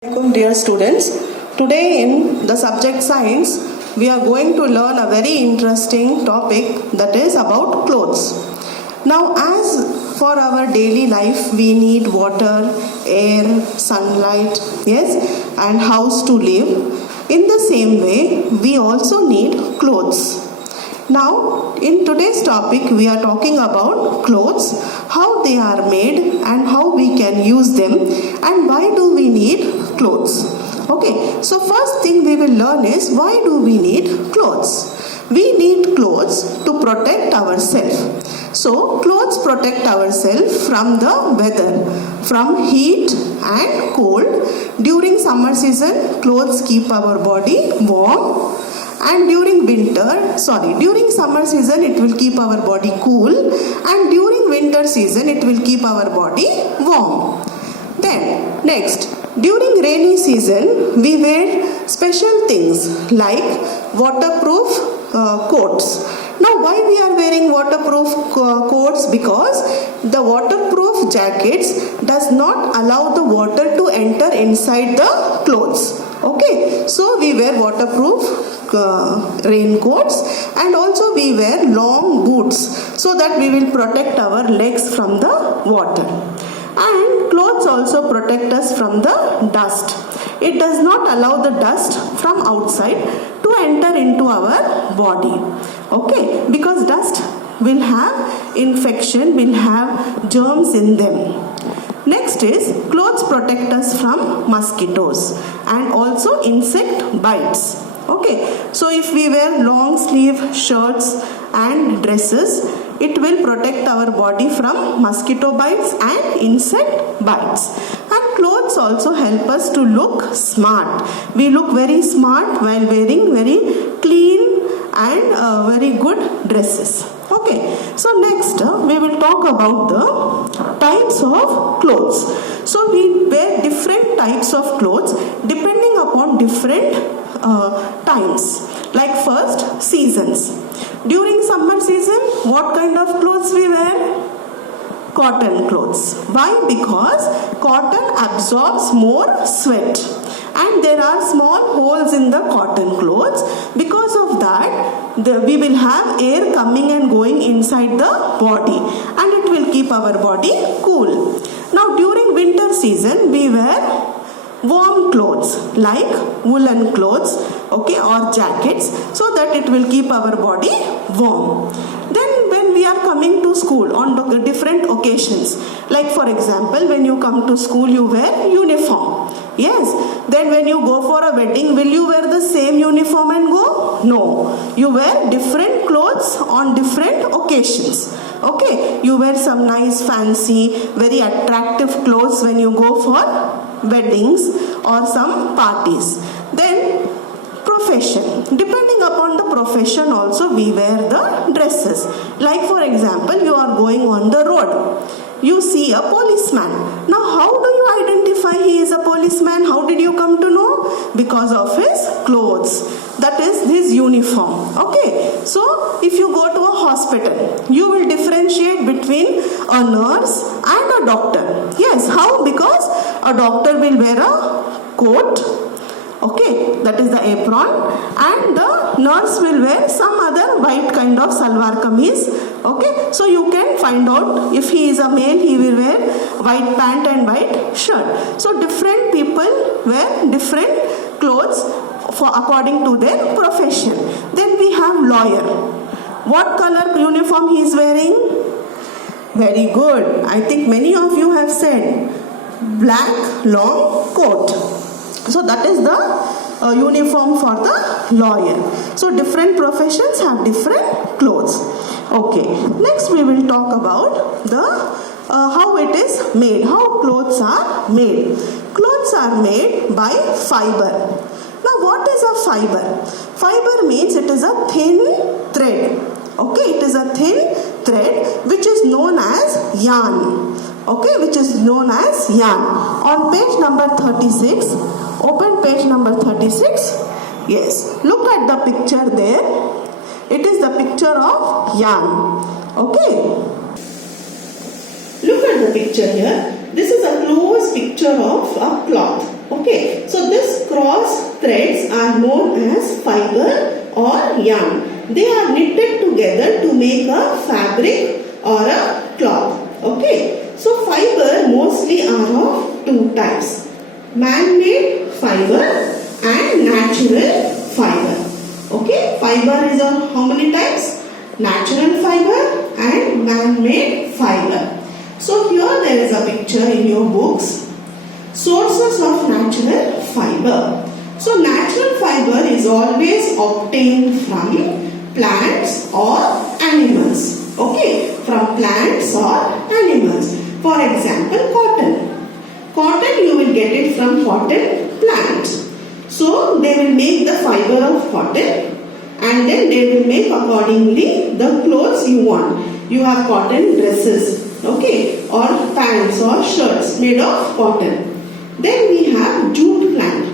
Assalamualaikum dear students. Today in the subject science we are going to learn a very interesting topic that is about clothes. Now as for our daily life we need water, air, sunlight, yes, and house to live. In the same way we also need clothes. Now in today's topic we are talking about clothes, how they are made and how we can use them and why do we need clothes. Okay, so first thing we will learn is why do we need clothes. We need clothes to protect ourselves. So clothes protect ourselves from the weather, from heat and cold. During summer season clothes keep our body warm, and during summer season it will keep our body cool, and during winter season it will keep our body warm. Then next, during rainy season we wear special things like waterproof coats. Now why we are wearing waterproof coats? Because the waterproof jackets does not allow the water to enter inside the clothes. Okay, so we wear waterproof raincoats, and also we wear long boots so that we will protect our legs from the water. And clothes also protect us from the dust. It does not allow the dust from outside to enter into our body. Okay, because dust will have infection, will have germs in them. Next is clothes protect us from mosquitoes and also insect bites. Okay, so if we wear long sleeve shirts and dresses, it will protect our body from mosquito bites and insect bites. And clothes also help us to look smart. We look very smart while wearing very clean and very good dresses. Okay, so next we will talk about the types of clothes. So we wear different types of clothes depending upon different times. Like first, seasons. During summer season, what kind of clothes we wear? Cotton clothes. Why? Because cotton absorbs more sweat and there are small holes in the cotton clothes. Because of that, we will have air coming and going inside the body and it will keep our body cool. Now during winter season, we wear warm clothes like woolen clothes, okay, or jackets, so that it will keep our body warm. Then when we are coming to school on different occasions, like for example when you come to school you wear uniform, yes. Then when you go for a wedding, will you wear the same uniform and go? No, you wear different clothes on different occasions. Okay, you wear some nice fancy very attractive clothes when you go for weddings or some parties. Then profession, depending upon the profession also we wear the dresses. Like for example, you are going on the road, you see a policeman. Now how do you identify he is a policeman? How did you come to know? Because of his clothes, that is his uniform. Okay, so if you go to a hospital, you will differentiate between a nurse and a doctor. Yes, how? Because a doctor will wear a coat, okay, that is the apron, and the nurse will wear some other white kind of salwar kameez. Okay, so you can find out if he is a male, he will wear white pant and white shirt. So different people wear different clothes for according to their profession. Then we have lawyer. What color uniform he is wearing? Very good. I think many of you have said black long coat. So that is the uniform for the lawyer. So different professions have different clothes. Okay, next we will talk about the how it is made, how clothes are made. Clothes are made by fiber. Now what is a fiber? Fiber means it is a thin thread. Okay, it is a thin thread which is known as yarn. Okay, which is known as yarn. On page number 36, open page number 36. Yes, look at the picture there. It is the picture of yarn. Okay. Look at the picture here. This is a close picture of a cloth. Okay, so this cross threads are known as fiber or yarn. They are knitted together to make a fabric or a cloth. Okay, so fiber mostly are of two types: man-made fiber and natural fiber. Okay, fiber is of how many types? Natural fiber and man-made fiber. So here there is a picture in your books. Sources of natural fiber. So natural fiber is always obtained from plants or animals. Okay, from plants or animals. For example, cotton. Cotton you will get it from cotton plant. So they will make the fiber of cotton and then they will make accordingly the clothes you want. You have cotton dresses, okay, or pants or shirts made of cotton. Then we have jute plant.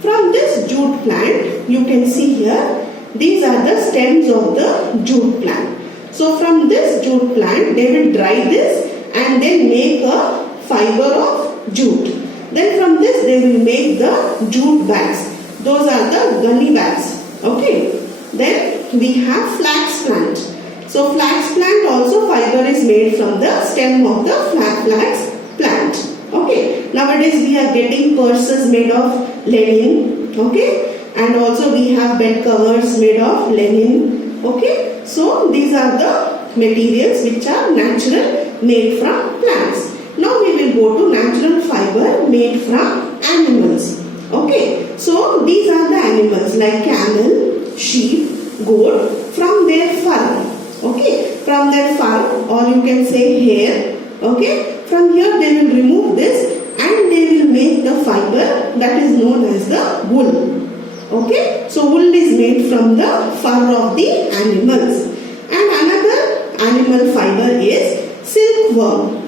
From this jute plant, you can see here, these are the stems of the jute plant. So from this jute plant, they will dry this and then make a fiber of jute. Then from this, they will make the jute bags. Those are the gunny bags. Okay. Then we have flax plant. So flax plant also fiber is made from the stem of the flax plant. Okay, nowadays we are getting purses made of linen, okay, and also we have bed covers made of linen, okay. So these are the materials which are natural, made from plants. Now we will go to natural fiber made from animals, okay. So these are the animals like camel, sheep, goat, from their fur, okay, from their fur, or you can say hair, okay. From here they will remove this and they will make the fiber that is known as the wool. Okay, so wool is made from the fur of the animals. And another animal fiber is silkworm.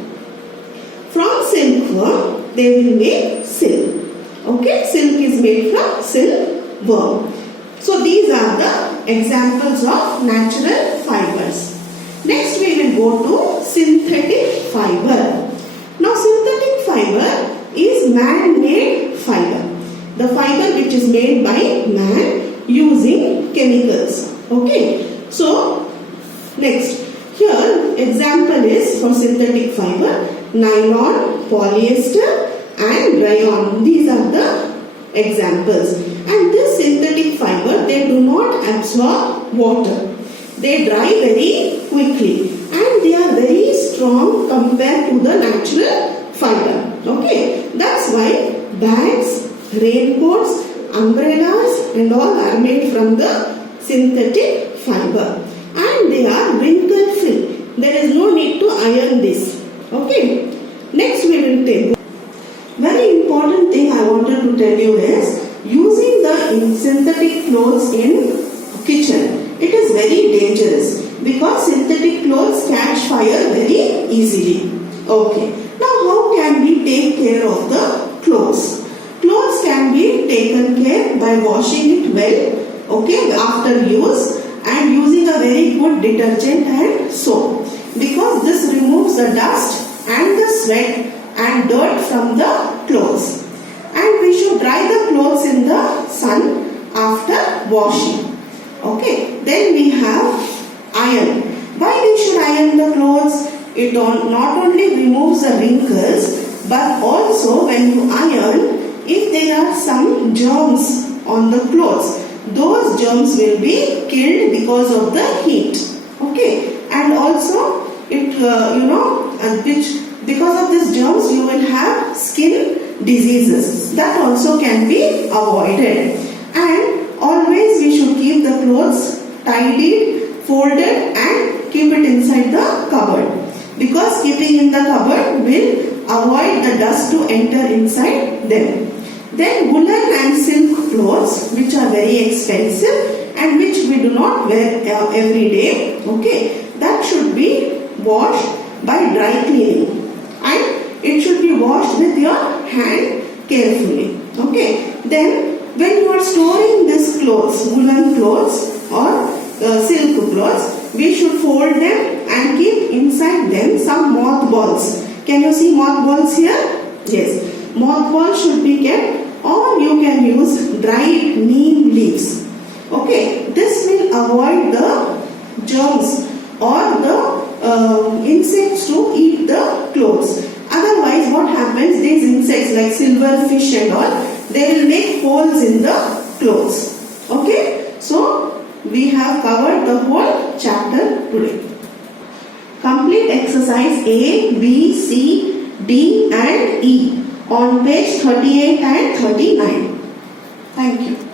From silkworm they will make silk. Okay, silk is made from silkworm. So these are the examples of natural fibers. Next we will go to synthetic fiber. Now synthetic fiber is man-made fiber. The fiber which is made by man using chemicals. Okay. So next, here example is for synthetic fiber: nylon, polyester and rayon. These are the examples. And this synthetic fiber, they do not absorb water. They dry very quickly and they are very strong compared to the natural fiber. Okay, that's why bags, raincoats, umbrellas and all are made from the synthetic fiber. And they are wrinkle free. There is no need to iron this. Okay, next we will take. Very important thing I wanted to tell you is using the synthetic clothes in kitchen. It is very dangerous because synthetic clothes catch fire very easily. Okay. Now how can we take care of the clothes? Clothes can be taken care by washing it well, okay, after use, and using a very good detergent and soap, because this removes the dust and the sweat and dirt from the clothes. And we should dry the clothes in the sun after washing. Okay, then we have iron. Why we should iron the clothes? It not only removes the wrinkles, but also when you iron, if there are some germs on the clothes, those germs will be killed because of the heat. Okay, and also it because of these germs you will have skin diseases. That also can be avoided. And always we should keep the clothes tidied, folded and keep it inside the cupboard, because keeping in the cupboard will avoid the dust to enter inside them. Then woolen and silk clothes, which are very expensive and which we do not wear every day, okay, that should be washed by dry cleaning, and it should be washed with your hand carefully. Okay, then when you are storing these clothes, woolen clothes or silk clothes, we should fold them and keep inside them some mothballs. Can you see mothballs here? Yes. mothball should be kept, or you can use dried neem leaves. Okay, this will avoid the germs or the insects to eat the clothes. Otherwise, what happens? These insects like silverfish and all, they will make holes in the clothes. Okay, so we have covered the whole chapter today. Complete exercise A, B, C, D and E on page 38 and 39. Thank you.